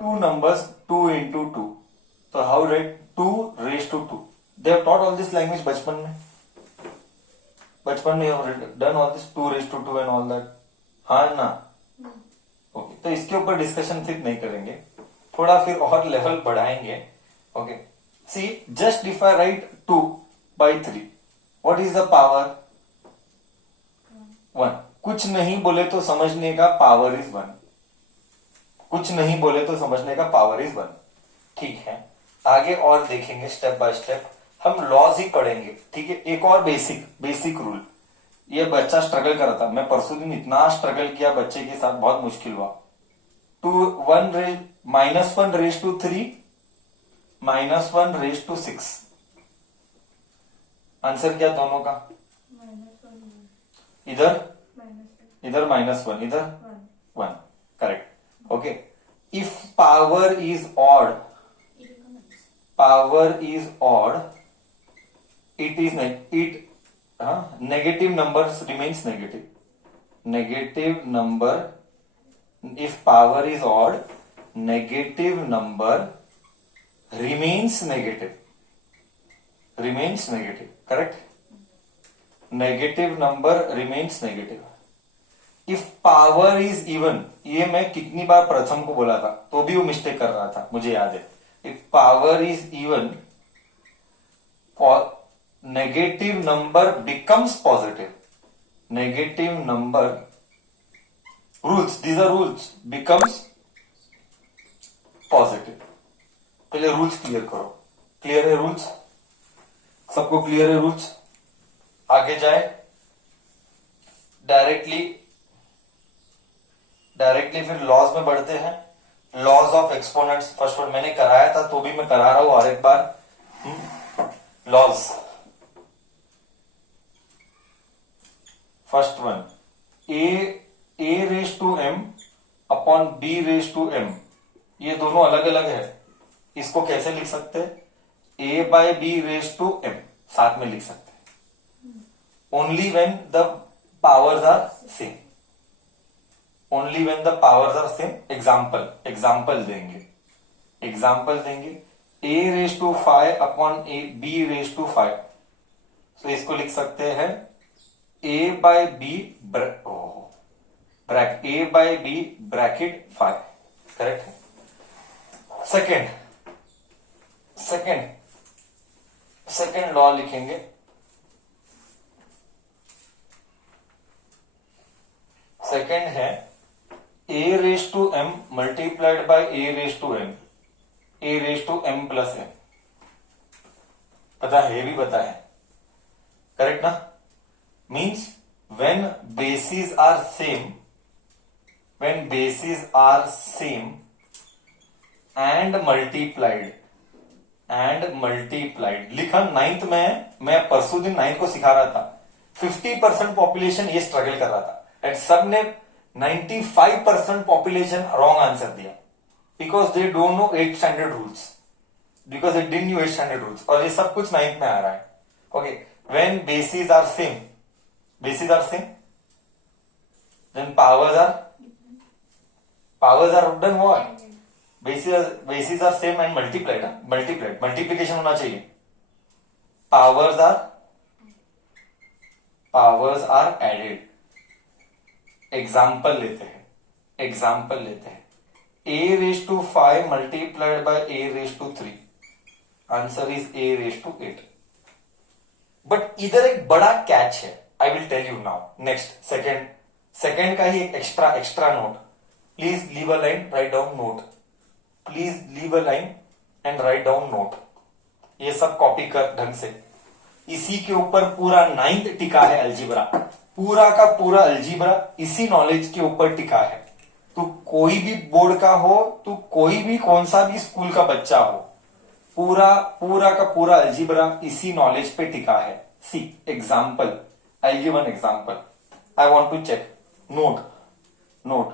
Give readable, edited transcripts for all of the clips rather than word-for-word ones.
two numbers 2 into 2. So how write 2 raised to 2? They have taught all this language बचपन में. बचपन में have done all this 2 raised to 2 and all that. हाँ ना. Okay तो इसके ऊपर डिस्कशन फिर नहीं करेंगे, थोड़ा फिर और लेवल बढ़ाएंगे. Okay see just if I write 2 by 3, what is the power? 1. कुछ नहीं बोले तो समझने का पावर इज 1. कुछ नहीं बोले तो समझने का पावर इज 1. ठीक है, आगे और देखेंगे स्टेप बाय स्टेप. हम लॉज ही पढ़ेंगे. ठीक है, एक और बेसिक रूल. ये बच्चा स्ट्रगल कर रहा था, मैं परसों दिन इतना स्ट्रगल किया बच्चे के साथ, बहुत मुश्किल हुआ. -1 raise to 3 -1 raise to 6. Answer क्या दोनों का? इधर -1, इधर 1. Correct. Okay, if power is odd, it is negative numbers remains negative. Negative number, if power is odd, negative number remains negative. Correct? Negative number remains negative. If power is even, ये मैं कितनी बार प्रथम को बोला था तो भी वो मिस्टेक कर रहा था, मुझे याद है. If power is even, negative number becomes positive. Negative number, rules, these are rules, becomes positive. पहले रूल्स क्लियर करो. क्लियर है रूल्स? सबको क्लियर है रूल्स? आगे जाए. डायरेक्टली फिर लॉज में बढ़ते हैं. Laws of exponents first one मैंने कराया था तो भी मैं करा रहा हूं और एक बार. Laws first one, a raise to m upon b raise to m. ये दोनों अलग अलग है. इसको कैसे लिख सकते हैं? a by b raise to m साथ में लिख सकते हैं. Only when the powers are same. Only when the powers are same. Example देंगे. a raise to 5 upon b raise to 5. तो इसको लिख सकते हैं a by b bracket 5. Correct है. सेकेंड लॉ लिखेंगे. सेकेंड है a raise to m multiplied by a raise to m, a raise to m plus m. पता है, ये भी पता है. करेक्ट ना? Means when bases are same and multiplied लिखा. नाइन्थ में मैं परसों दिन 9th को सिखा रहा था. 50% पॉपुलेशन ये स्ट्रगल कर रहा था एंड सब ने 95% पॉपुलेशन रॉन्ग आंसर दिया because they don't know 8th standard rules, because they didn't know 8th standard rules. और ये सब कुछ 9th में आ रहा है. Okay, when basis are same, then powers are done what? Bases are same and multiplied. Multiplication होना चाहिए. Powers are added. एग्जाम्पल लेते हैं. a raise to 5 multiplied by a raise to 3. Answer is a raise to 8. But इधर एक बड़ा catch है. I will tell you now. Next second का ही एक extra note. Please leave a line, write down note. And write down note. ये सब copy कर ढंग से. इसी के ऊपर पूरा 9th टिका है. अलजीब्रा, पूरा का पूरा अलजीब्रा इसी नॉलेज के ऊपर टिका है. तो कोई भी बोर्ड का हो, तो कोई भी कौन सा भी स्कूल का बच्चा हो, पूरा का पूरा अलजीब्रा इसी नॉलेज पे टिका है. See example, I give an example. I want to check. Note.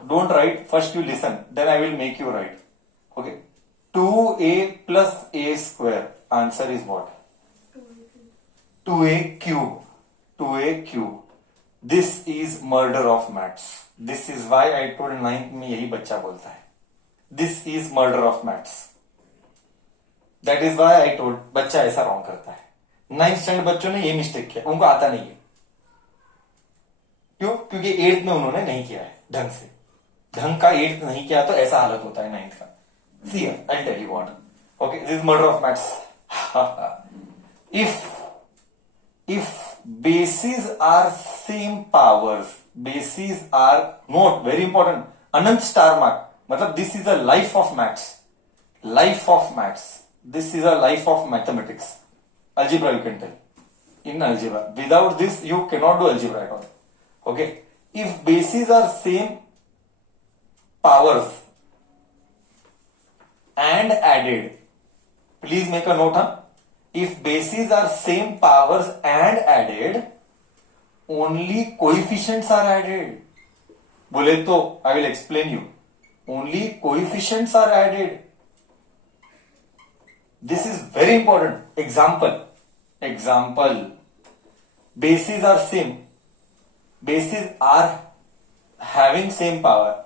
Don't write. First you listen, then I will make you write. Okay. 2a plus a square. Answer is what? 2a cube. This is murder of maths. This is why I told 9th में यही बच्चा बोलता है. This is murder of maths. That is why I told बच्चा ऐसा wrong करता है. 9th standard बच्चों ने ये मिस्टेक किया, उनको आता नहीं है. क्यों? क्योंकि 8th में उन्होंने नहीं किया है ढंग से. ढंग का 8th नहीं किया तो ऐसा हालत होता है 9th का. See I tell you what. Okay, this murder of maths. if bases are same powers, bases are not very important, Anant star mark, मतलब this is a life of maths. Life of maths, this is a life of mathematics. algebra you can tell. In algebra, without this you cannot do algebra at all. Okay, if bases are same powers and added, please make a note, huh? If bases are same powers and added, only coefficients are added. बोले तो I will explain you. Only coefficients are added. This is very important. Example. Bases are same. Bases are having same power.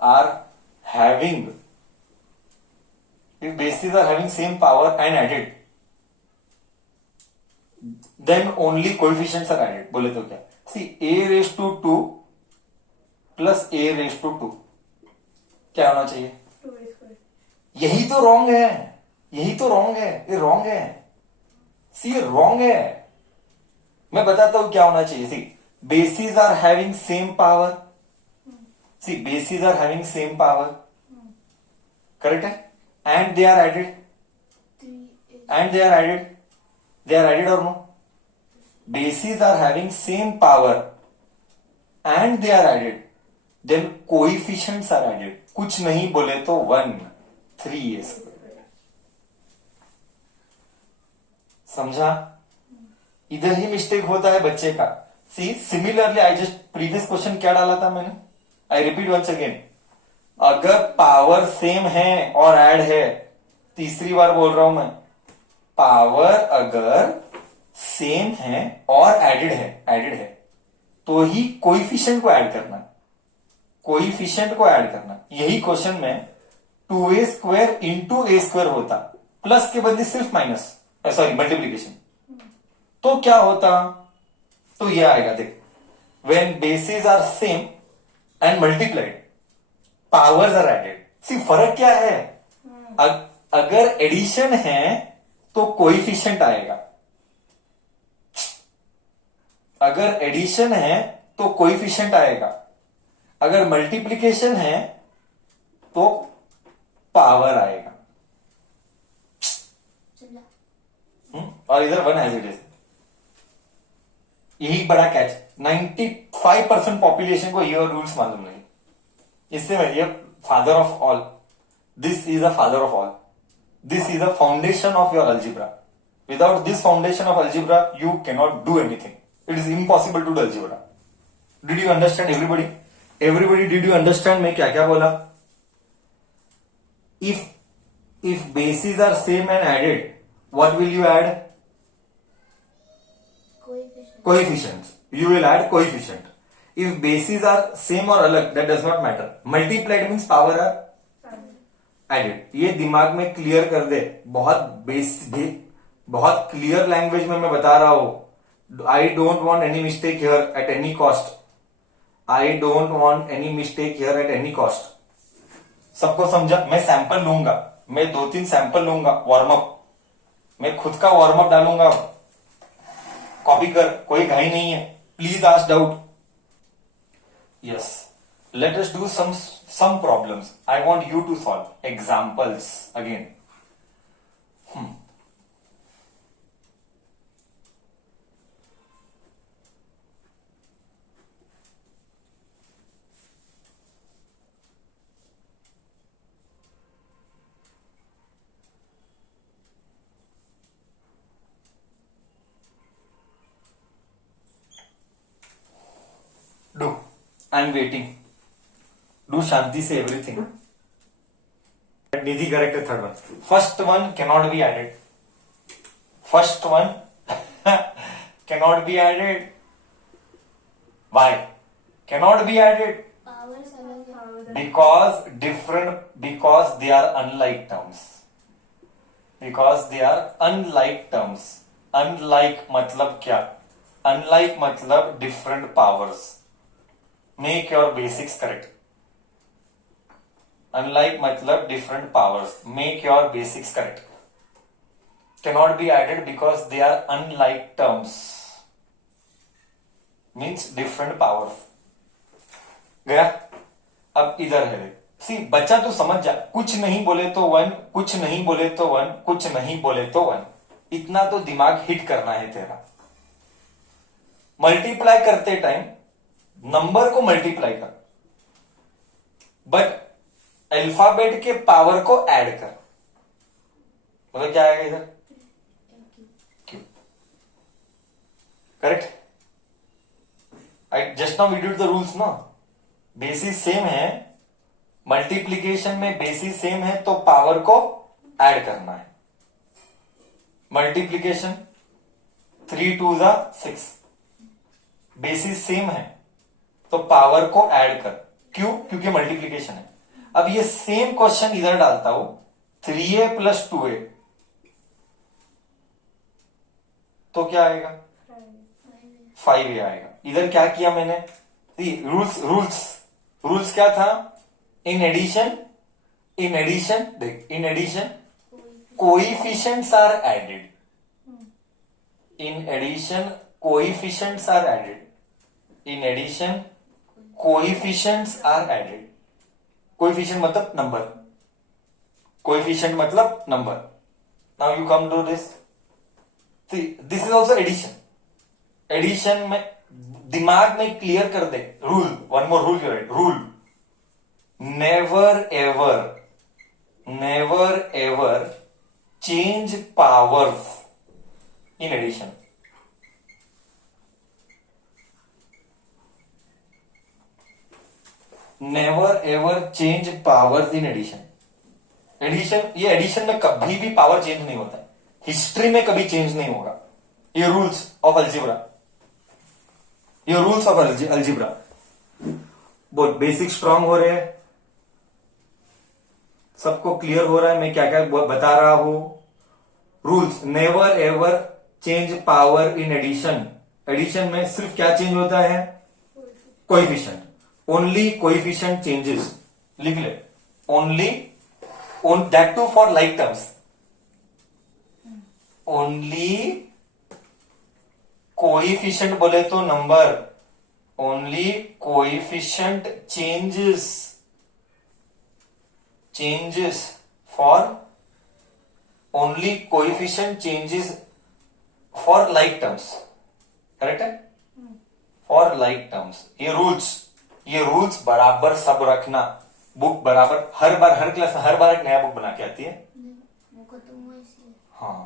If bases are having same power and added, then only coefficients are added. बोले तो क्या? See, a raised to 2 plus a raised to 2 क्या होना चाहिए? यही तो wrong है. ये रॉन्ग है. सी रॉन्ग है. मैं बताता हूं क्या होना चाहिए. See, basis are having same power. See, basis are having same power, correct है. And they are added. They are added or no? Bases are having same power and they are added. Then coefficients are added. कुछ नहीं बोले तो 1, 3a². समझा? इधर ही mistake होता है बच्चे का. See, similarly I just previous question क्या डाला था मैंने. I repeat once again. अगर पावर सेम है और ऐड है, तीसरी बार बोल रहा हूं मैं, पावर अगर सेम है और एडेड है तो ही कोइफिशिएंट को ऐड करना. यही क्वेश्चन में 2a² इंटू a² होता, प्लस के बदले सिर्फ माइनस, सॉरी मल्टीप्लीकेशन, तो क्या होता? तो ये आएगा. देख, when basis are same and multiplied, powers are added. See, फर्क क्या है? अगर एडिशन है तो कोइफिशिएंट आएगा. अगर एडिशन है तो कोइफिशिएंट आएगा. अगर मल्टीप्लिकेशन है तो पावर आएगा. और इधर 1 एज इट इज. यही बड़ा कैच. 95% पॉपुलेशन को ये रूल्स मालूम नहीं. इससे मैं ये father of all. This is a father of all. This is the foundation of your algebra. Without this foundation of algebra, you cannot do anything. It is impossible to do algebra. Did you understand, everybody? Everybody, did you understand मैं क्या क्या बोला? If bases are same and added, what will you add? Coefficients. You will add coefficient. If bases are same or अलग, that does not matter. Multiplied means power are added. ये दिमाग में clear कर दे. बहुत क्लियर लैंग्वेज में मैं बता रहा हूं. I don't want any mistake here at any cost. सबको समझा? मैं सैंपल लूंगा, मैं 2-3 सैंपल लूंगा. वार्म अप, मैं खुद का वार्म अप डालूंगा. कॉपी कर, कोई घाई नहीं है. Please ask doubt. Yes, let us do some problems. I want you to solve examples again. Do. I'm waiting. Do Shanti say everything. Nidhi corrected third one. First one cannot be added. Cannot be added. Why? Cannot be added. Powers अलग है। because they are unlike terms. Because they are unlike terms. Unlike मतलब क्या? Unlike मतलब different powers. Make your basics correct. Unlike मतलब different powers. Make your basics correct. Cannot be added because they are unlike terms. Means different powers. गया? अब इधर है सी बच्चा तो समझ जा, कुछ नहीं बोले तो 1, कुछ नहीं बोले तो 1, कुछ नहीं बोले तो 1, इतना तो दिमाग हिट करना है तेरा। मल्टीप्लाई करते टाइम नंबर को मल्टीप्लाई कर, बट अल्फाबेट के पावर को ऐड कर। मतलब क्या आएगा इधर? Q. Correct? I just now we did the rules ना। बेसिस सेम है, मल्टीप्लीकेशन में बेसिस सेम है तो पावर को ऐड करना है। मल्टीप्लीकेशन 3 2 6, बेसिस सेम है तो पावर को ऐड कर। क्यों? क्योंकि मल्टीप्लीकेशन है। अब ये सेम क्वेश्चन इधर डालता हूं, 3a + 2a, तो क्या आएगा? 5a आएगा। इधर क्या किया मैंने? रूल्स क्या था? इन एडिशन देख, in addition coefficients are added. In addition coefficients are added. In addition coefficients are added. Coefficient मतलब नंबर, कोएफिशिएंट मतलब number. Now you come to this, see this is also addition. Addition में दिमाग में clear कर दे rule, one more rule you write, rule never ever change powers in addition. Never ever change powers in addition. ये addition में कभी भी power change नहीं होता है, हिस्ट्री में कभी चेंज नहीं होगा। ये रूल्स ऑफ अलजेब्रा, ये रूल्स ऑफ अलजेब्रा। बहुत बेसिक स्ट्रांग हो रहे हैं, सबको क्लियर हो रहा है मैं क्या क्या बता रहा हूं। Rules, never ever change power in addition. Addition में सिर्फ क्या चेंज होता है? कोएफिशिएंट। Only coefficient changes. लिख ले, only, that too for like terms. Only coefficient बोले तो number, only coefficient changes for only coefficient changes for like terms. Correct है? For like terms. ये रूल्स बराबर सब रखना। बुक बराबर हर क्लास में हर बार एक नया बुक बना के आती है। हाँ,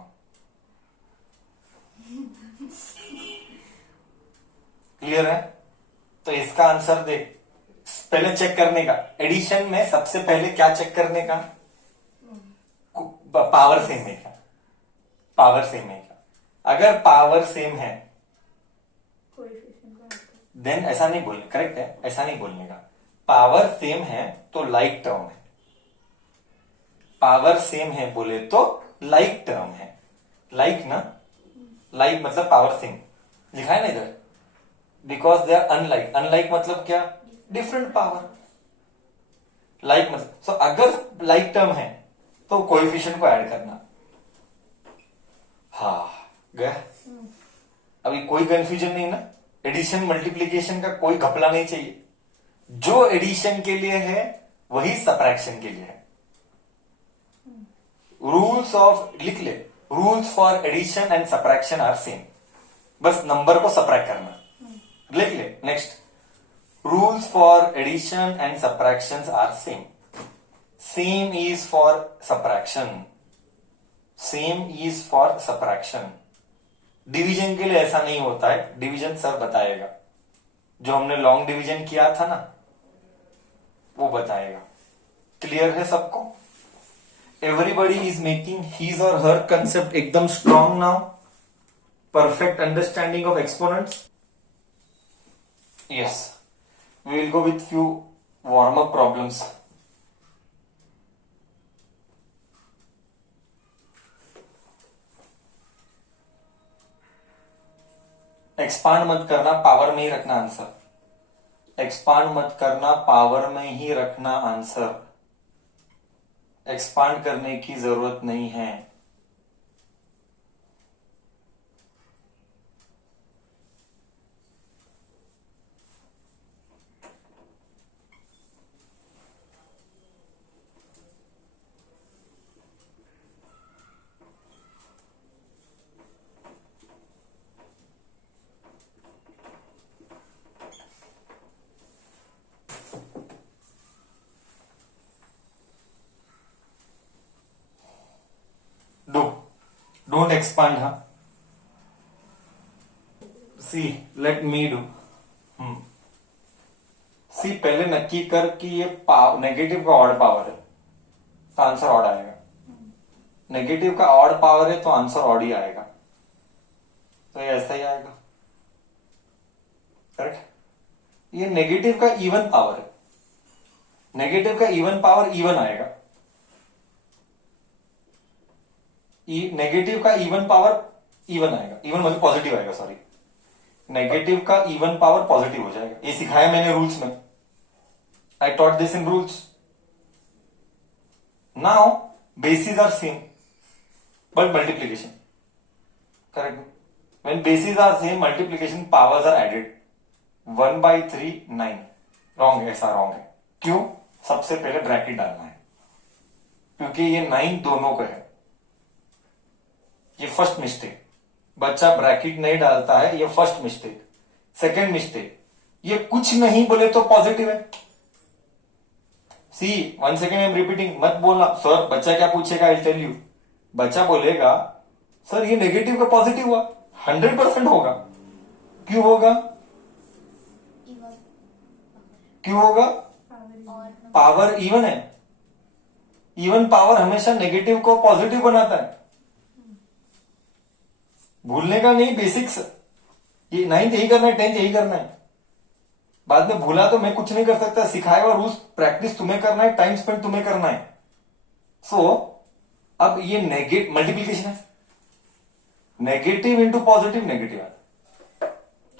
क्लियर है? तो इसका आंसर देख, पहले चेक करने का, एडिशन में सबसे पहले क्या चेक करने का? पावर सेम है क्या? पावर सेम है क्या? अगर पावर सेम है देन ऐसा नहीं बोलने, करेक्ट है, ऐसा नहीं बोलने का। पावर सेम है तो लाइक टर्म है। पावर सेम है बोले तो लाइक टर्म है। लाइक ना, लाइक मतलब पावर सेम लिखा है ना इधर। Because they are unlike. Unlike मतलब क्या? Different power. लाइक मतलब सो अगर लाइक टर्म है तो कोएफिशिएंट को ऐड करना। हाँ, गया? अभी कोई कंफ्यूजन नहीं ना? एडिशन मल्टीप्लीकेशन का कोई घपला नहीं चाहिए। जो एडिशन के लिए है वही सबट्रैक्शन के लिए है। रूल्स ऑफ, लिख ले, rules for addition and subtraction are same. बस नंबर को सबट्रैक्ट करना। लिख ले next, rules for addition and subtractions are same. Same is for subtraction. Same is for subtraction. Division के लिए ऐसा नहीं होता है, डिवीजन सर बताएगा। जो हमने लॉन्ग डिवीजन किया था ना वो बताएगा। क्लियर है सबको? एवरीबडी इज मेकिंग हिज और हर कंसेप्ट एकदम strong now. Perfect understanding of exponents. Yes, we will go with few warm up problems. Expand मत करना, पावर में ही रखना आंसर। एक्सपांड मत करना, पावर में ही रखना आंसर। एक्सपांड करने की जरूरत नहीं है। Do don't expand. हाँ, सी लेट मी डू। सी पहले नक्की कर कि ये नेगेटिव का ऑड पावर है तो आंसर ऑड आएगा। नेगेटिव का ऑड पावर है तो आंसर ऑड ही आएगा, तो ये ऐसा ही आएगा। करेक्ट। ये नेगेटिव का इवन पावर है, नेगेटिव का इवन पावर इवन आएगा। नेगेटिव का इवन पावर इवन आएगा, इवन मतलब पॉजिटिव आएगा, सॉरी। नेगेटिव का इवन पावर पॉजिटिव हो जाएगा। ये सिखाया मैंने रूल्स में, I taught this in rules. Now bases are same but multiplication, correct? When bases are same, multiplication powers are added। 1/3 9 wrong है, ऐसा रॉन्ग है। क्यों? सबसे पहले ब्रैकेट डालना है क्योंकि ये 9 दोनों का है। ये फर्स्ट मिस्टेक, बच्चा ब्रैकेट नहीं डालता है, ये फर्स्ट मिस्टेक। सेकेंड मिस्टेक, ये कुछ नहीं बोले तो पॉजिटिव है। सी 1 सेकेंड आई एम रिपीटिंग, मत बोलना सर बच्चा क्या पूछेगा, आई टेल यू। बच्चा बोलेगा सर ये नेगेटिव का पॉजिटिव हुआ, 100% होगा। क्यों होगा? क्यों होगा? पावर इवन है। इवन पावर हमेशा नेगेटिव को पॉजिटिव बनाता है। भूलने का नहीं, बेसिक्स। ये 9th यही करना है, 10th यही करना है। बाद में भूला तो मैं कुछ नहीं कर सकता। सिखाया हुआ रूल्स प्रैक्टिस तुम्हें करना है, टाइम स्पेंड तुम्हें करना है। सो अब ये मल्टीप्लीकेशन है, नेगेटिव इंटू पॉजिटिव नेगेटिव है।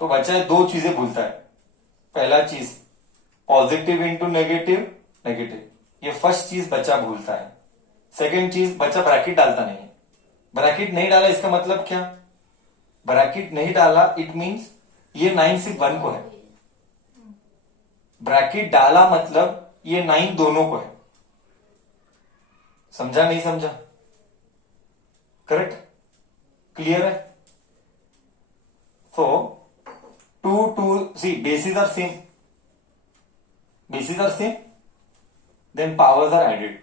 तो बच्चा दो चीजें भूलता है। पहला चीज पॉजिटिव इंटू नेगेटिव नेगेटिव, ये फर्स्ट चीज बच्चा भूलता है। सेकेंड चीज बच्चा ब्रैकेट डालता नहीं है। ब्रैकेट नहीं डाला इसका मतलब क्या? ब्रैकेट नहीं डाला इट मींस ये 9 सिर्फ 1 को है। ब्रैकेट डाला मतलब ये 9 दोनों को है। समझा नहीं समझा? करेक्ट? क्लियर है? So 2 see basis are same, basis are same, then powers are added.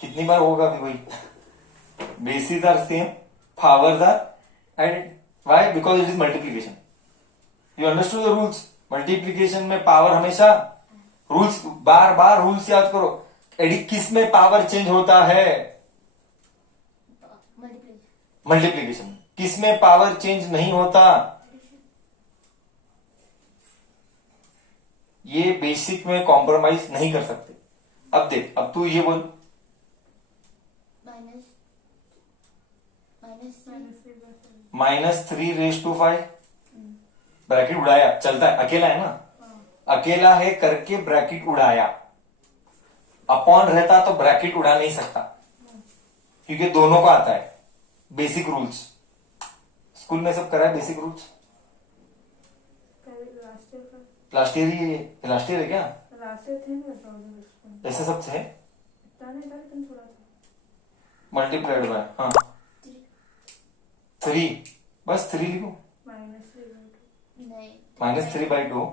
कितनी बार होगा अभी भाई? Basis are same, powers are added. Why? Because it is multiplication. You understood the rules. Multiplication में पावर हमेशा, rules बार बार रूल्स याद करो। किस में पावर चेंज होता है? मल्टीप्लीकेशन। किस में पावर चेंज नहीं होता? ये बेसिक में कॉम्प्रोमाइज नहीं कर सकते। अब देख, अब तू ये बोल -3/5। ब्रैकेट उड़ाया, चलता है, अकेला है ना, अकेला है करके ब्रैकेट उड़ाया। अपॉन रहता तो ब्रैकेट उड़ा नहीं सकता क्योंकि दोनों को आता है। बेसिक रूल्स स्कूल में सब करा है, बेसिक रूल्स। लास्ट ईयर ही, लास्ट ईयर है क्या? ऐसे सब है। मल्टीप्लाइड बाय, हाँ 3, बस 3 लिखो। -3/2।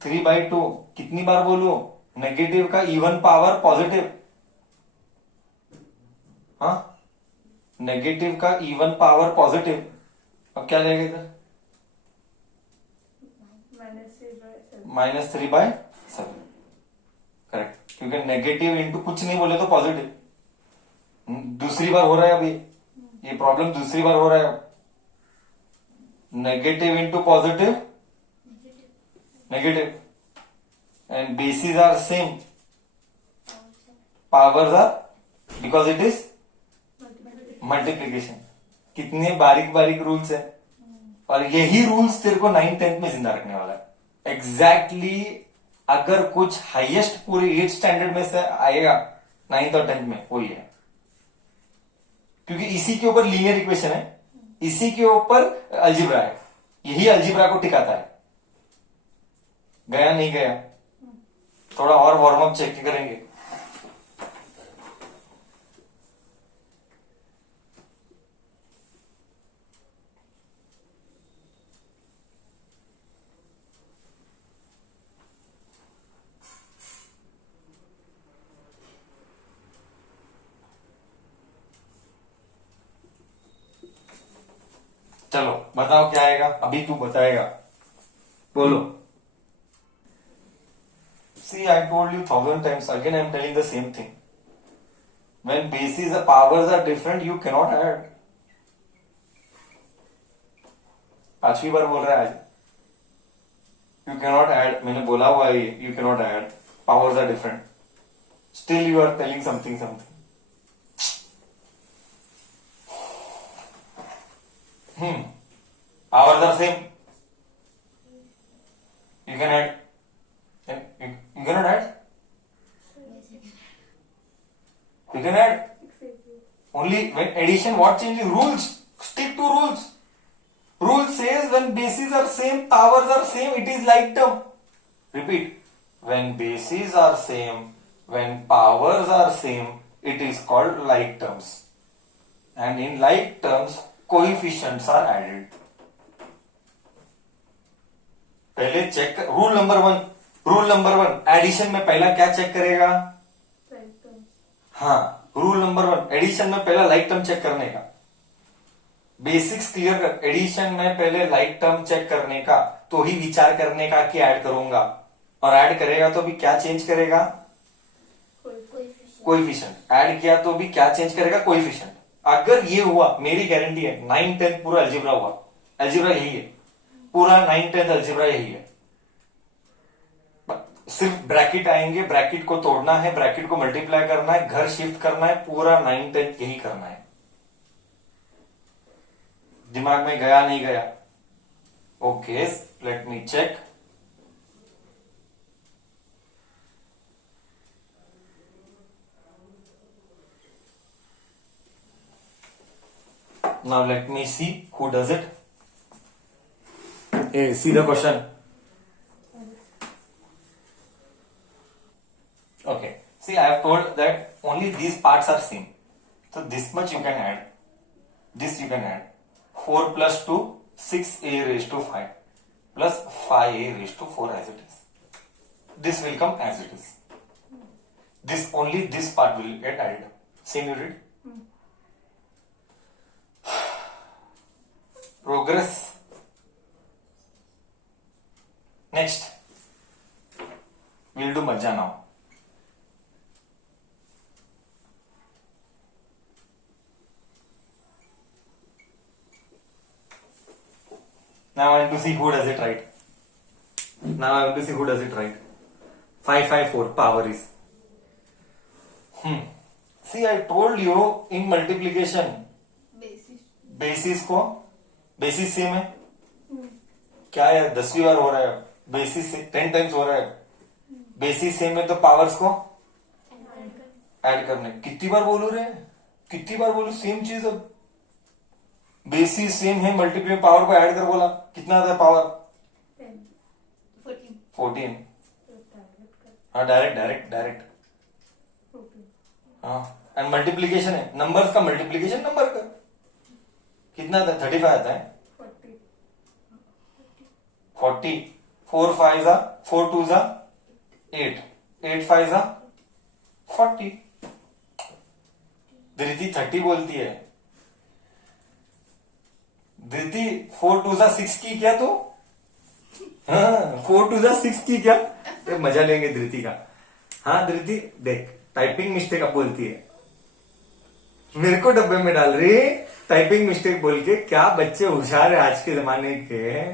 3/2 कितनी बार बोलो? नेगेटिव का इवन पावर पॉजिटिव। हाँ, नेगेटिव का इवन पावर पॉजिटिव। अब क्या लेगा इधर? -3/7। करेक्ट, क्योंकि नेगेटिव इंटू कुछ नहीं बोले तो पॉजिटिव। दूसरी बार हो रहा है अभी ये प्रॉब्लम, दूसरी बार हो रहा है। Negative into positive negative, and bases are same, powers are, because it is multiplication. कितने बारीक बारीक रूल्स है, और यही रूल्स तेरे को 9th-10th में जिंदा रखने वाला है. एग्जैक्टली अगर कुछ हाईएस्ट पूरे 8th स्टैंडर्ड में से आएगा 9th और 10th में, वही है. क्योंकि इसी के ऊपर लीनियर इक्वेशन है, इसी के ऊपर अलजेब्रा है, यही अलजेब्रा को टिकाता है. गया नहीं गया? थोड़ा और वार्म अप चेक करेंगे. चलो बताओ क्या आएगा. अभी तू बताएगा, बोलो. See, I told you 1000 times. Again, I am telling the same thing. When bases, the powers are different, you cannot add. 5वीं बार बोल रहा है आज. You cannot add. मैंने बोला हुआ है, you cannot add. Powers are different. Still, you are telling something. Powers are same. You can add. You cannot add. You can add. Only when addition, what changes? Rules. Stick to rules. Rule says when bases are same, powers are same, it is like term. Repeat. When bases are same, when powers are same, it is called like terms. And in like terms, coefficients are added. पहले check rule number one addition में पहला क्या check करेगा? हाँ, rule number 1 addition में पहला like term check करने का. बेसिक्स क्लियर कर. एडिशन में पहले लाइक टर्म चेक करने का, तो ही विचार करने का कि ऐड करूंगा. और ऐड करेगा तो भी क्या चेंज करेगा? कोएफिशिएंट. ऐड किया तो भी क्या चेंज करेगा? कोएफिशिएंट. अगर ये हुआ, मेरी गारंटी है 9th-10th पूरा अलजेब्रा हुआ. अलजेब्रा यही है, पूरा 9th-10th अलजेब्रा यही है. सिर्फ ब्रैकेट आएंगे, ब्रैकेट को तोड़ना है, ब्रैकेट को मल्टीप्लाई करना है, घर शिफ्ट करना है, पूरा 9th-10th यही करना है. दिमाग में गया नहीं गया? Okay, let me check. Now let me see who does it. Hey, see the question. Okay. See, I have told that only these parts are same. So this much you can add. This you can add. 4 plus 2, 6a raised to 5 plus 5a raised to 4 as it is. This will come as it is. Only this part will get added. Same you did. Progress. Next. We'll do Majja now. Now I want to see who does it right. 554 power is. See, I told you in multiplication. Basis same है. क्या है? 10वीं बार हो रहा है. Basis 10 times हो रहा है. बेसिस सेम है तो पावर्स को ऐड करने. कितनी बार बोलू सेम चीज. अब बेसिस सेम है, मल्टीप्लाई पावर को ऐड कर बोला. कितना आता है पावर? 14. हाँ, डायरेक्ट. हाँ, एंड मल्टीप्लीकेशन है, नंबर्स का मल्टीप्लीकेशन नंबर का. कितना आता है? 35 आता है. 40. 4 5 4 2 8. 8 5 40. धृति 30 बोलती है. धृति 4 2 6 की क्या? तो हाँ, 4 2 6 की क्या? तो मजा लेंगे धृति का. हाँ धृति, देख टाइपिंग मिस्टेक अब बोलती है. मेरे को डब्बे में डाल रही टाइपिंग मिस्टेक बोल के. क्या बच्चे होशियार है आज के जमाने के.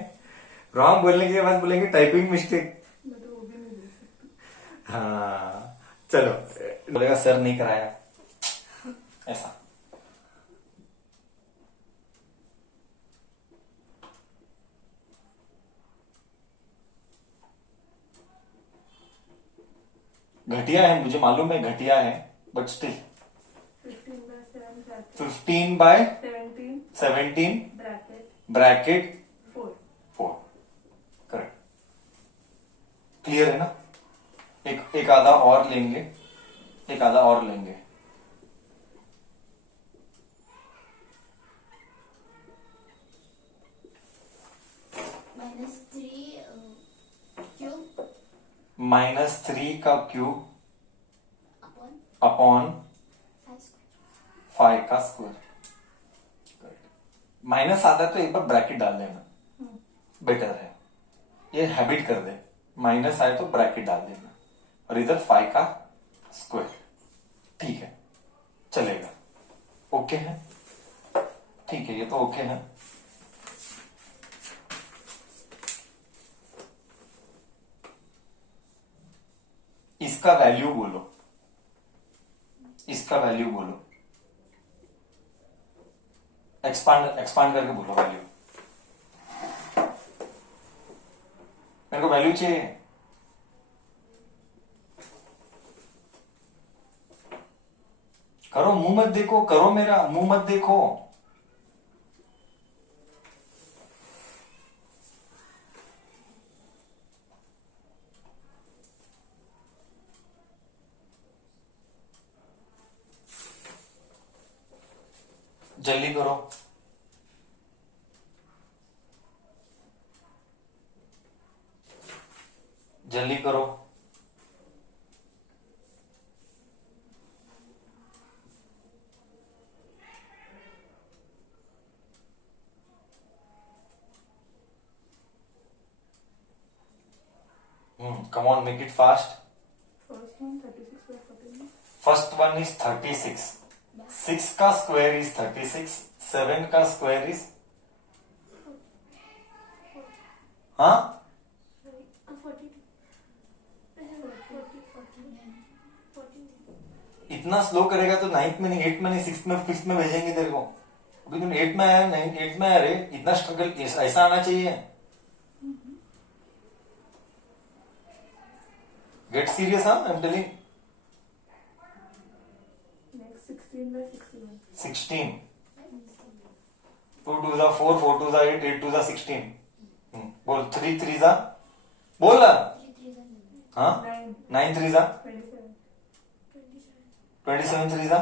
रॉन्ग बोलने के बाद बोलेंगे टाइपिंग मिस्टेक। मैं तो वो भी नहीं दे सकती। हाँ चलो, बोलेगा सर नहीं कराया, ऐसा। घटिया है, मुझे मालूम है घटिया है, but still 15 by 7 15 by 17 17 bracket bracket 4। 4, correct. Clear है ना? एक आधा और लेंगे, एक आधा और लेंगे। -3 का क्यूब अपॉन 5 का स्क्वायर। माइनस आता है तो एक बार ब्रैकेट डाल देना, बेटर है, ये हैबिट कर दे। माइनस आए तो ब्रैकेट डाल देना, और इधर 5 का स्क्वायर। ठीक है, चलेगा, ओके है, ठीक है, ये तो ओके है। इसका वैल्यू बोलो, इसका वैल्यू बोलो, एक्सपांड करके बोलो वैल्यू। मेरे को वैल्यू चाहिए। करो, मुंह मत देखो, करो, मेरा मुंह मत देखो। जल्दी करो। जल्दी करो। Come on, make it fast. First one 36 by 14। First one is 36. 6 का स्क्वायर इज 36, 7 का स्क्वायर इज, हाँ 42। इतना स्लो करेगा तो 9th में नहीं, 8th में नहीं, 6th में, 5th में भेजेंगे तेरे को। अभी तुम 8th में आया, 8th में आया रे, इतना स्ट्रगल ऐसा आना चाहिए। गेट सीरियस, हाँ, I am telling. Next 16 by 61। 16, 2 2 जा 4, 4 2 जा 8, 8 2 जा 16। बोल, 3 3 जा, बोल ना। हाँ, 9 3 जा 27। 27 3 जा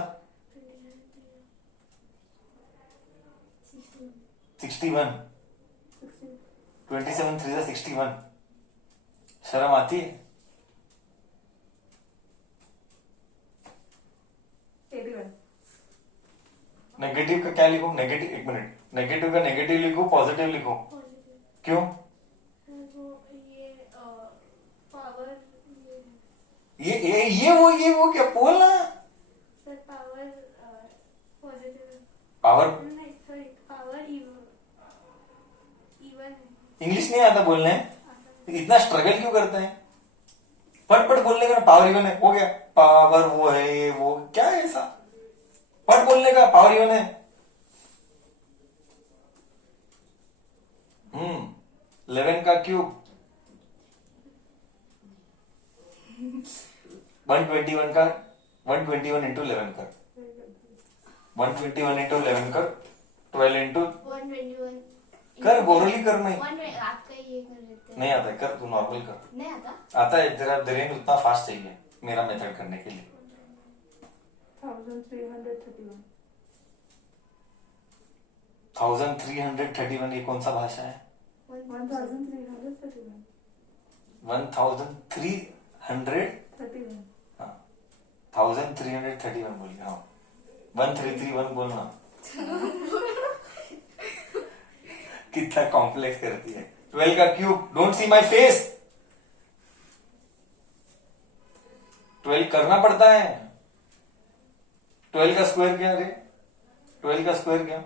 61, 27 3 जा 61। शर्म आती है? 81। नेगेटिव का क्या लिखूं? नेगेटिव, एक मिनट, नेगेटिव का नेगेटिव लिखूं, पॉजिटिव लिखूं? क्यों? पावर ये वो क्या बोलना? सर पावर पॉजिटिव पावर, नहीं, सॉरी पावर इवन इंग्लिश नहीं आता बोलने, इतना स्ट्रगल क्यों करते हैं? पट पट बोलने का, पावर इवन है, हो गया, पावर वो है, ये वो क्या है ऐसा? पट बोलने का, पावर इवन है। 11 का क्यूब 121 का, 121 इंटू 11 कर, 121 इंटू 11 कर, 12 इंटू 121 कर, बोरली कर, नहीं आपका ये कर लेते हैं। नहीं आता है, कर तू नॉर्मल कर। नहीं आता। आता है, तेरा ब्रेन उतना फास्ट चाहिए मेरा मेथड करने के लिए। 1331। 1331, ये कौन सा भाषा है? 1331। 1300, 31। हाँ 1331 बोलिए, हाँ 1331 बोलना। कितना कॉम्प्लेक्स करती है। 12 का cube, don't see my face, 12 करना पड़ता है। 12 का स्क्वायर क्या रे? 12 का स्क्वायर क्या?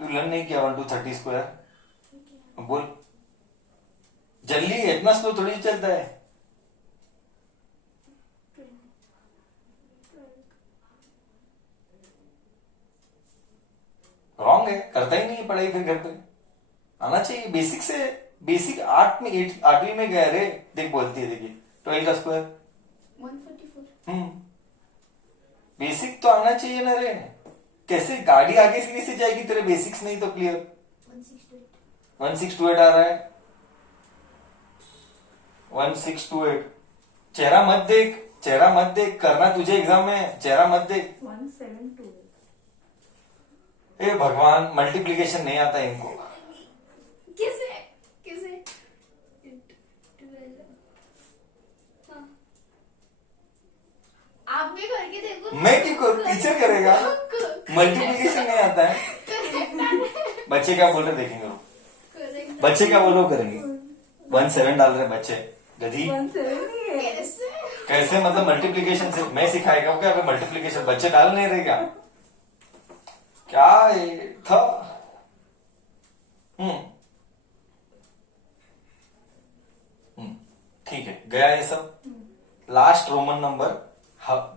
तू लर्न नहीं किया 1 to 30 स्क्वायर? बोल जल्दी, इतना स्लो थोड़ी चलता है। रॉन्ग है, करता ही नहीं है पढ़ाई फिर घर पे। आना चाहिए बेसिक से, बेसिक 8वीं में गया रे। देख बोलती है, देखिए 12 का स्क्वायर 144. बेसिक तो आना चाहिए ना रे। कैसे गाड़ी आगे से कैसे जाएगी तेरे बेसिक्स नहीं तो क्लियर। 1628. 1628 आ रहा है, 1628। चेहरा मत देख, चेहरा मत देख, करना तुझे एग्जाम में है, चेहरा मत देख। 1728. ए भगवान, मल्टीप्लीकेशन नहीं आता इनको। किसे किसे 12. हाँ. आप भी करके देखो. मैं क्यों करूं, टीचर करेगा। मल्टीप्लीकेशन नहीं आता है। बच्चे क्या बोल रहे देखेंगे वो। करेक्ट. बच्चे क्या बोल रहे करेंगे। 17 डाल रहे बच्चे, गधी। 17 नहीं है. कैसे? कैसे मतलब मल्टीप्लीकेशन से मैं सिखाएगा क्या? अगर मल्टीप्लीकेशन बच्चे डाल नहीं रहे क्या ये था। ठीक है, गया ये सब। लास्ट रोमन नंबर,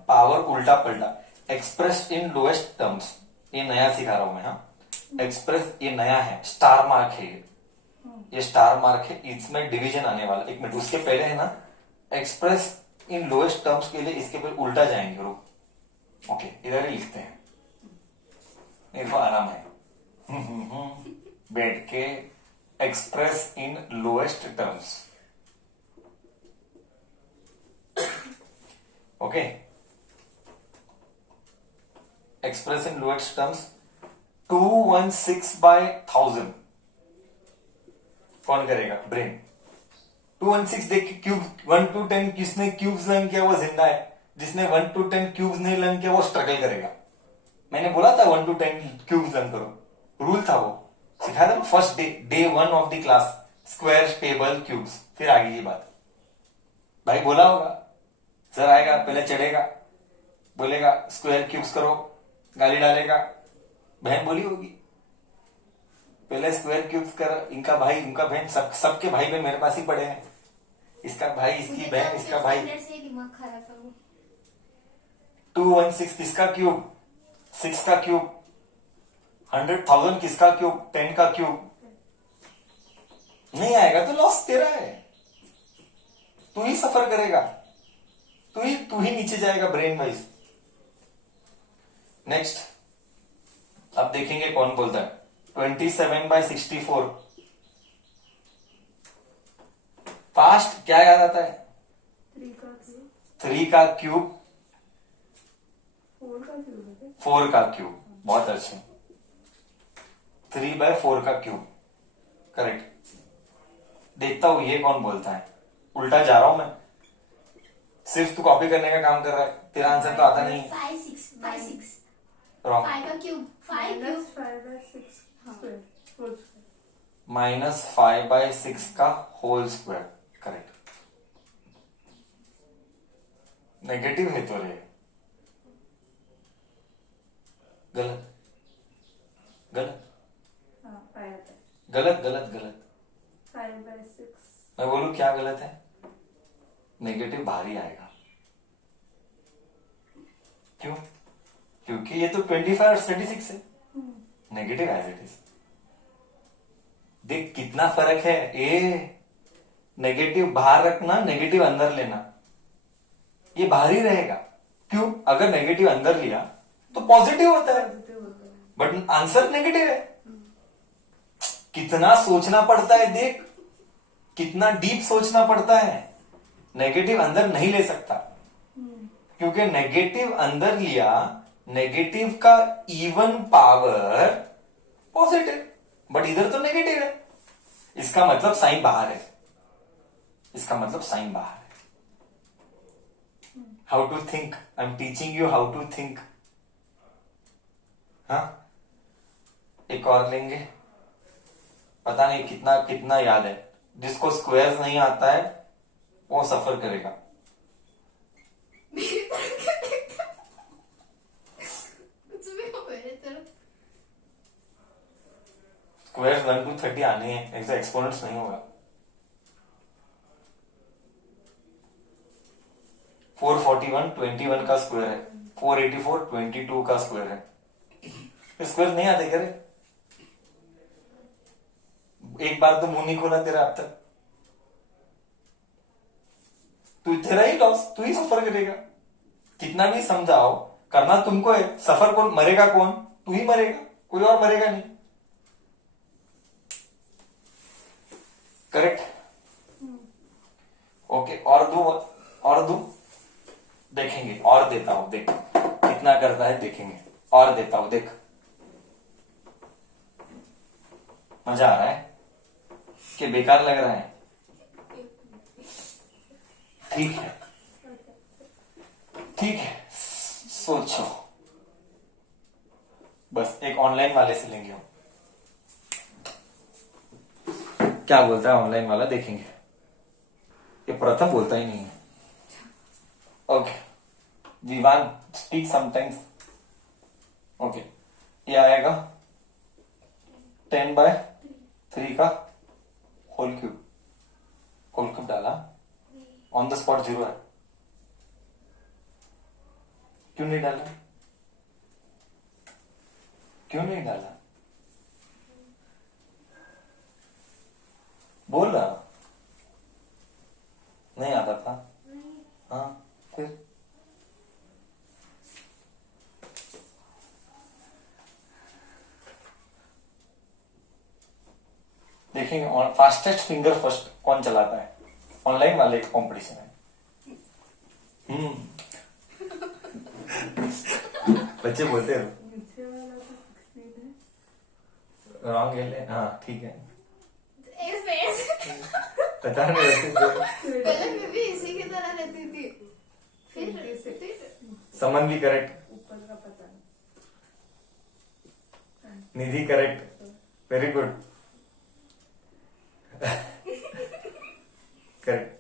पावर उल्टा पलटा, एक्सप्रेस इन लोएस्ट टर्म्स। ये नया सिखा रहा हूं मैं। हाँ, एक्सप्रेस ये नया है, स्टार मार्क है ये स्टार मार्क है, इसमें डिवीजन आने वाला। एक मिनट, उसके पहले है ना एक्सप्रेस इन लोएस्ट टर्म्स के लिए इसके पहले उल्टा जाएंगे। रुक, ओके इधर ही लिखते हैं, मेरे को आराम है। बैठ के express in lowest terms. Okay, express in lowest terms 216/1000 कौन करेगा? ब्रेन। 216 देख के क्यूब 1 to 10 किसने क्यूब्स लर्न किया वो जिंदा है, जिसने 1 to 10 क्यूब्स नहीं लर्न किया वो स्ट्रगल करेगा। मैंने बोला था 1 to 10 क्यूब्स लर्न करो, रूल था वो, सिखाया था ना first day 1 of the class, square table cubes. फिर आगे की बात भाई बोला होगा, सर आएगा पहले चढ़ेगा, बोलेगा स्क्वायर क्यूब्स करो, गाली डालेगा, बहन बोली होगी पहले स्क्वायर क्यूब्स कर। इनका भाई उनका बहन सबके भाई बहन मेरे पास ही पड़े हैं, इसका भाई इसकी बहन इसका भाई। से दिमाग खराब है वो. 216 किसका क्यूब? 6 का क्यूब। 100,000 किसका क्यूब? 10 का क्यूब। नहीं आएगा तो लॉस तेरा है, तू ही सफर करेगा, तू ही नीचे जाएगा ब्रेन वाइज। नेक्स्ट, अब देखेंगे कौन बोलता है 27/64। फास्ट क्या याद आता है? 3 का क्यूब. 3 का क्यूब, 4 का क्यूब है. 4 का क्यूब। बहुत अच्छे, 3/4 का क्यूब करेक्ट। देखता हूं ये कौन बोलता है, उल्टा जा रहा हूं मैं, सिर्फ तू कॉपी करने का काम कर रहा है, तेरा आंसर तो आता नहीं है। 5 6 रॉन्ग। 5 का cube 5 cube. -5/6 square. Whole square. -5/6 का होल स्क्वायर करेक्ट। नेगेटिव है तो रे, गलत गलत हाँ 5 आता है. गलत गलत गलत। 5/6. मैं बोलूं क्या गलत है? नेगेटिव भारी आएगा। क्यों? क्योंकि ये तो 25 और 36 है, नेगेटिव एज इट इज। देख कितना फर्क है। ए नेगेटिव बाहर रखना, नेगेटिव अंदर लेना, ये भारी रहेगा। क्यों? अगर नेगेटिव अंदर लिया तो पॉजिटिव होता है, बट आंसर नेगेटिव है। कितना सोचना पड़ता है, देख कितना डीप सोचना पड़ता है। नेगेटिव अंदर नहीं ले सकता, क्योंकि नेगेटिव अंदर लिया, नेगेटिव का इवन पावर पॉजिटिव, बट इधर तो नेगेटिव है, इसका मतलब साइन बाहर है, इसका मतलब साइन बाहर है। How to think, I am teaching you how to think. हाँ, एक और लेंगे, पता नहीं कितना कितना याद है। जिसको स्क्वायर्स नहीं आता है वो सफर करेगा। कुछ भी हो मेरे तरफ. स्क्वायर 1 to 30 आने हैं, ऐसा एक्सपोनेंट्स नहीं होगा। 441 21 का स्क्वायर है, 484 22 का स्क्वायर है। स्क्वायर नहीं आते क्या रे? एक बार तो मुंह नहीं खोला तेरा अब तक। तू तेरा ही लॉस, तू ही सफर करेगा। कितना भी समझाओ, करना तुमको है। सफर कौन मरेगा? कौन? तू ही मरेगा, कोई और मरेगा नहीं। करेक्ट? ओके, और दो देखेंगे, और देता हूं, देख कितना करता है, देखेंगे। और देता हूं, देख। मजा आ रहा है कि बेकार लग रहा है? ठीक है, ठीक है, सोचो। बस एक ऑनलाइन वाले से लेंगे हम, क्या बोलता है ऑनलाइन वाला, देखेंगे। ये प्रथम बोलता ही नहीं है। Okay, Vivaan speak sometimes. Okay, ये आएगा 10/3 का होल क्यूब डाला, ऑन द स्पॉट 0 है। क्यों नहीं डाला? क्यों नहीं डाला? बोल रहा नहीं आता था? हाँ, फिर देखेंगे फास्टेस्ट फिंगर फर्स्ट कौन चलाता है ऑनलाइन वाले कंपटीशन में। बच्चे बोलते हैं नीचे वाला तो 16 है। रॉन्ग है। हाँ ठीक है, ऐसे पता नहीं वैसे पहले मैं भी इसी की तरह रहती थी, फिर समन भी करेक्ट, ऊपर का पता नहीं। Nidhi correct, very good, correct.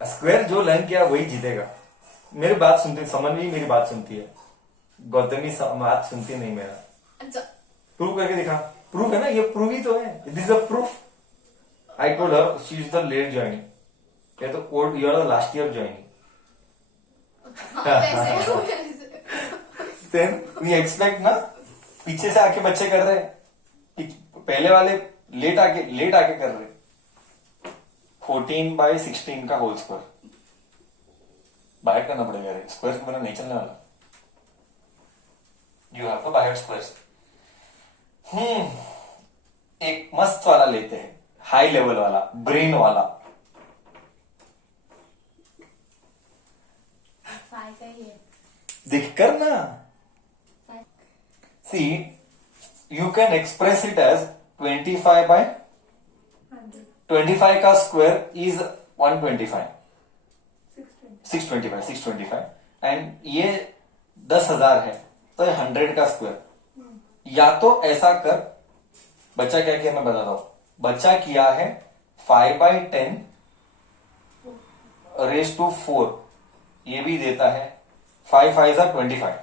Square जो लर्न किया वही जीतेगा। मेरी बात सुनती, समन भी मेरी बात सुनती है, गौतमी बात सुनती नहीं मेरा। अच्छा प्रूव करके दिखा। प्रूफ है ना, ये प्रूफ ही तो है, this is a proof. I told her she is the late joining, ये तो old, you are the last year joining. हाँ, वैसे देन वी एक्सपेक्ट ना, पीछे से आके बच्चे कर रहे हैं, पहले वाले लेट आके कर रहे। 14/16 का होल स्क्वायर बाहर करना पड़ेगा रे, स्क्वायर के बिना नहीं चलने वाला। यू हैव टू बाहर स्क्वायर। एक मस्त वाला लेते हैं, हाई लेवल वाला, ब्रेन वाला। 5 का ही है। दिख कर ना, see you can express it as 25 का स्क्वायर इज 125, 625 एंड ये 10,000 है तो ये 100 का स्क्वायर। या तो ऐसा कर, बच्चा क्या किया मैं बताता हूं। बच्चा किया है 5/10 रेज टू 4, ये भी देता है 5 5 25,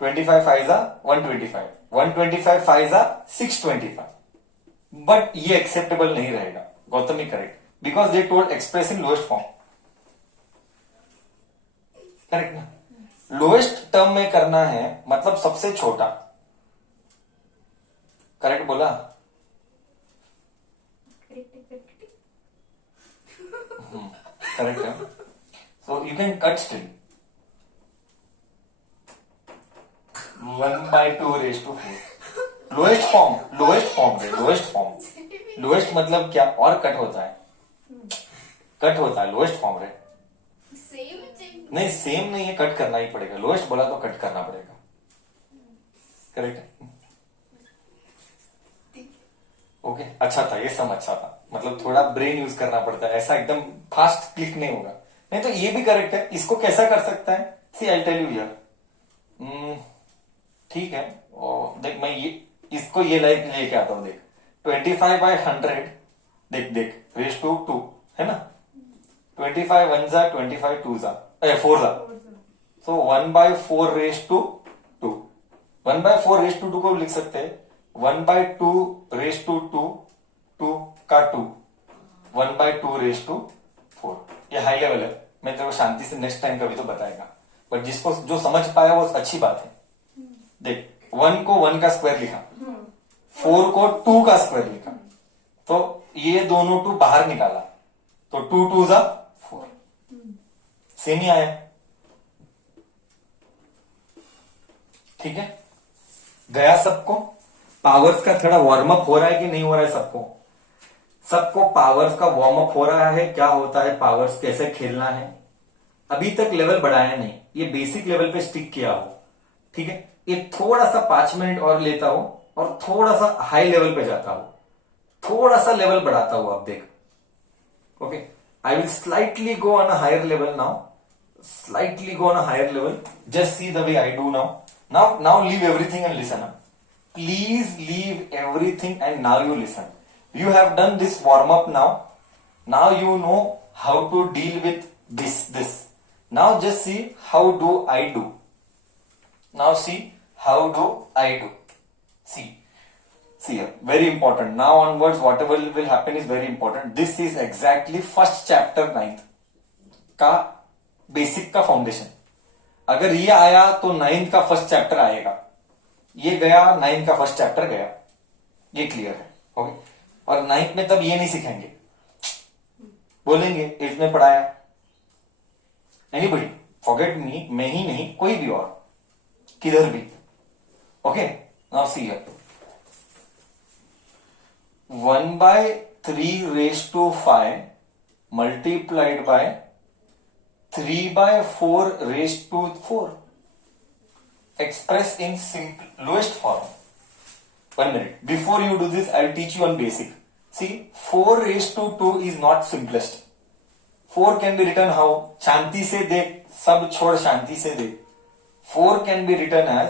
25 5 125, 125 5 625। बट ये एक्सेप्टेबल नहीं रहेगा। गौतम ही correct, because they told express in lowest form. Correct ना, लोएस्ट टर्म में करना है, मतलब सबसे छोटा। करेक्ट बोला? करेक्ट है। So you can cut still 1/2 raise to 4। Lowest form. Lowest मतलब क्या? और कट होता है, लोएस्ट फॉर्म रे। सेम नहीं सेम नहीं है, कट करना ही पड़ेगा। लोएस्ट बोला तो कट करना पड़ेगा। करेक्ट है। ओके, अच्छा था, ये सम अच्छा था। मतलब थोड़ा ब्रेन यूज करना पड़ता है, ऐसा एकदम फास्ट क्लिक नहीं होगा। नहीं तो ये भी करेक्ट है। इसको कैसा कर सकता है? सी आई टेल यू हियर। ठीक है, देख मैं इसको ये लेके आता हूं। देख 25/100, देख रेज टू 2 है ना। 25 1 जा 25 2 जा 4 जा, सो 1/4 रेज टू 2। 1/4 रेज टू 2 को लिख सकते हैं 1/2 2 का 2 1/2 ये हाई लेवल है, मैं तेरे को शांति से नेक्स्ट टाइम कभी तो बताएगा, पर जिसको जो समझ पाया वो अच्छी बात है। देख 1 को 1 का स्क्वायर लिखा, 4 को 2 का स्क्वायर लिखा, तो ये दोनों 2 बाहर निकाला, तो 2 2 जा 4, सेम ही आया। ठीक है, गया सबको? पावर्स का थोड़ा वार्म अप हो रहा है कि नहीं हो रहा है? सबको पावर्स का वार्म अप हो रहा है, क्या होता है पावर्स, कैसे खेलना है। अभी तक लेवल बढ़ाया नहीं, ये बेसिक लेवल पे स्टिक किया हो। ठीक है, ये थोड़ा सा 5 मिनट और लेता हो और थोड़ा सा हाई लेवल पे जाता हो, थोड़ा सा लेवल बढ़ाता हो। अब देख, okay, I will slightly go on a higher level now, slightly go on a higher level. Just see the way I do now. Now leave everything and listen. Please leave everything and now you listen. You have done this warm up now. Now you know how to deal with this. Now just see how do I do. Now see how do I do. See here, very important. Now onwards, whatever will happen is very important. This is exactly first chapter 9th का basic का foundation. अगर ये आया तो 9th का first chapter आएगा, ये गया 9th का फर्स्ट चैप्टर गया, ये क्लियर है। ओके, और 9th में तब ये नहीं सीखेंगे, बोलेंगे 8th में पढ़ाया। एनीबडी फॉरगेट मी, मैं ही नहीं कोई भी और किधर भी। Okay, now see here 1/3 multiplied by 3/4 expressed in lowest form. 1 minute. Before you do this, I'll teach you one basic. See, 4/2 is not simplest. 4 can be written how? शांति से देख, सब छोड़ शांति से देख। 4 can be written as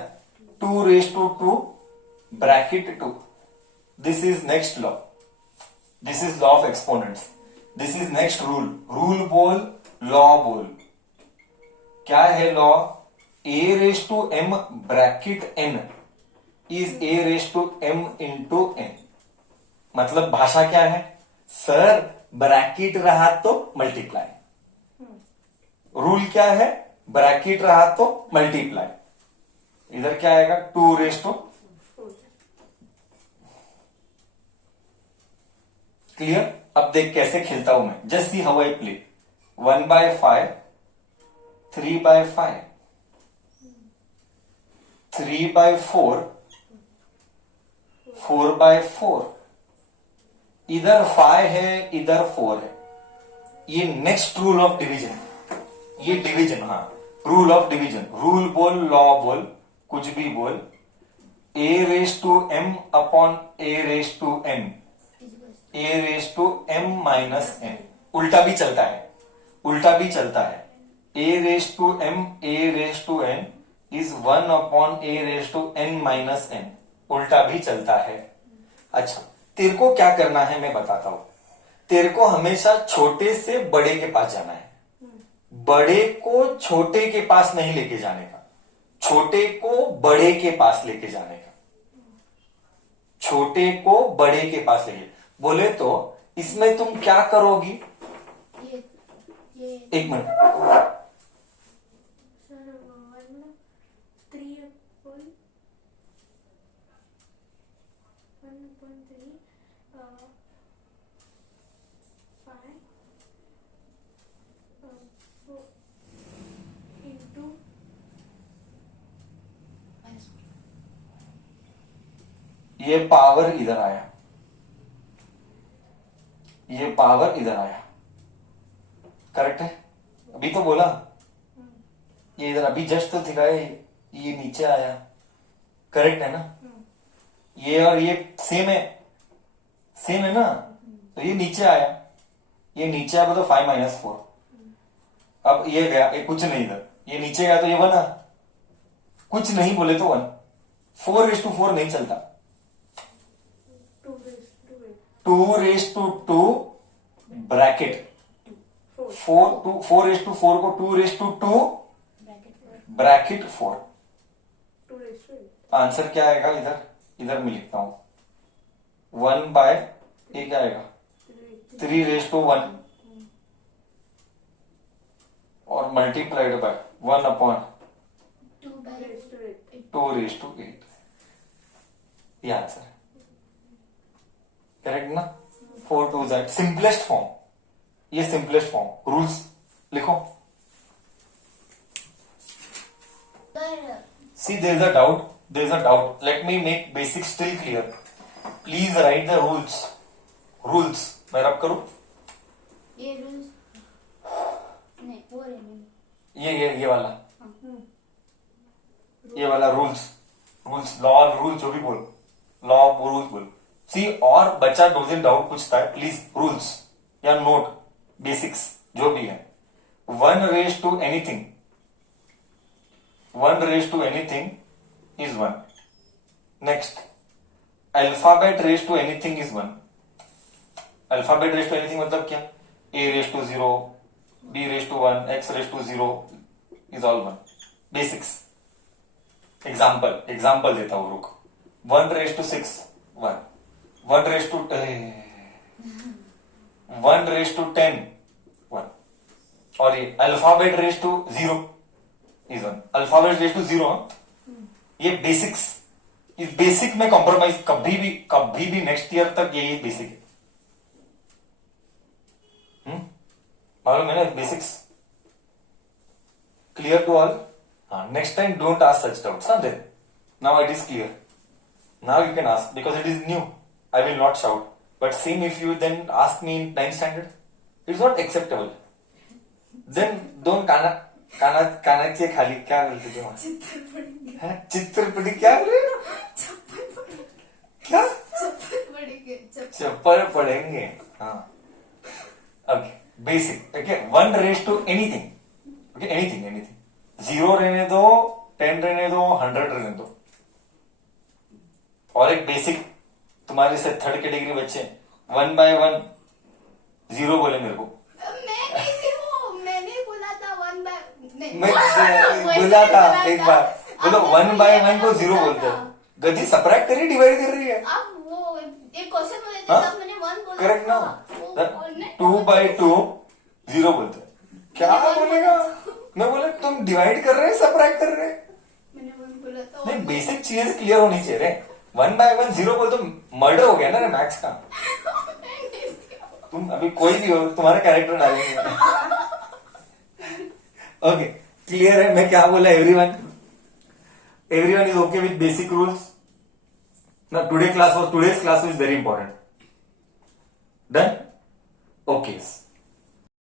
2/2 bracket 2. This is next law. This is law of exponents. This is next rule. Rule बोल, law बोल। क्या है law? a/m bracket n is a/m into n। मतलब भाषा क्या है? सर ब्रैकेट रहा तो मल्टीप्लाई। रूल क्या है? ब्रैकेट रहा तो मल्टीप्लाई। इधर क्या आएगा? 2/4। क्लियर? अब देख कैसे खेलता हूं मैं। Just see how I play. 1/5 3/5 3/4 4/4। इधर 5 है, इधर 4 है। ये नेक्स्ट रूल ऑफ डिवीजन, ये डिवीजन, हाँ, रूल ऑफ डिवीजन। रूल बोल, लॉ बोल, कुछ भी बोल। a/m अपॉन a/n a/m-n उल्टा भी चलता है, उल्टा भी चलता है। a/m a/n is 1 upon a/n-n उल्टा भी चलता है। अच्छा, तेरे को क्या करना है मैं बताता हूं। तेरे को हमेशा छोटे से बड़े के पास जाना है, बड़े को छोटे के पास नहीं लेके जाने का, छोटे को बड़े के पास लेके जाने का, छोटे को बड़े के पास लेके। बोले तो इसमें तुम क्या करोगी? ये एक मिनट, सर 3/1/3 5 into ये पावर इधर आया, ये पावर इधर आया, करेक्ट है? अभी तो बोला ये इधर, अभी जस्ट तो दिखाया ये नीचे आया, करेक्ट है ना? ये और ये सेम है, सेम है ना? तो ये नीचे आया, ये नीचे आया तो 5-4। अब ये गया, ये कुछ नहीं इधर, ये नीचे गया तो ये 1 है, कुछ नहीं बोले तो 1। 4/4 नहीं चलता। 2/2 ब्रैकेट 4/4 को 2/2 ब्रैकेट 4। आंसर क्या आएगा इधर? इधर मैं लिखता हूं 1 बाय ये क्या आएगा 3^1 और मल्टीप्लाइड बाय 1/2 2^8 ये आंसर है करेक्ट ना 4 2 Z सिंपलेस्ट फॉर्म ये सिंपलेस्ट फॉर्म रूल्स लिखो see there is a doubt let me make basics still clear please write the rules मैं रब करूं ये रूल्स नहीं वो रहने ये वाला ये वाला रूल्स लॉ रूल जो भी बोल लॉ रूल्स बोल सी और बच्चा डोजन डाउट पूछता है प्लीज रूल्स या नोट बेसिक्स जो भी है 1 raised to anything is 1 next alphabet raised to anything is 1 alphabet raised to anything मतलब क्या a raised to 0 b raised to 1 x raised to 0 is all 1 basics example देता हूं रुक 1 raised to 6 1 1 raised to 1 raised to 10 1 और ये alphabet raise to 0 is 1 alphabet raise to 0 ये basics इस basic में कॉम्प्रोमाइज कभी भी नेक्स्ट ईयर तक यही बेसिक है मालूम है ना बेसिक्स क्लियर टू ऑल हाँ next time don't ask such doubts ना then now it is clear now you can ask because it is new I will not shout but same if you then ask me in 9th standard it's not acceptable then don't कानाचे खाली क्या बोलते तेव्हा चित्रपटी क्या बोले क्या चप्पल पड़ेंगे हाँ okay basic okay 1 raised to anything okay anything 0 रहने दो 10 रहने दो 100 रहने दो और एक बेसिक तुम्हारे से 3rd कैटेगरी बच्चे 1 by 1 0 बोले मेरे को मैंने बोला था 1 by मैं बोला था एक बार बोलो 1 by 1 को 0 बोलते हैं गधी सब्ट्रैक्ट कर रही डिवाइड कर रही है अब वो एक क्वेश्चन बोले थे तब मैंने 1 बोला करेक्ट ना 2 by 2 0 बोलते हैं क्या बोलेगा मैं बोले तुम डिवाइड कर रहे हैं सब्ट्रैक्ट कर रहे हैं मैंने 1 बोला था नहीं बेसिक चीज क्लियर होनी चाहिए रे 1 by 1 0 बोल तो मर्डर हो गया ना मैथ्स का तुम अभी कोई भी हो तुम्हारा कैरेक्टर डालेंगे ओके क्लियर है मैं क्या बोला everyone is okay with basic rules ना today's class was very important done okay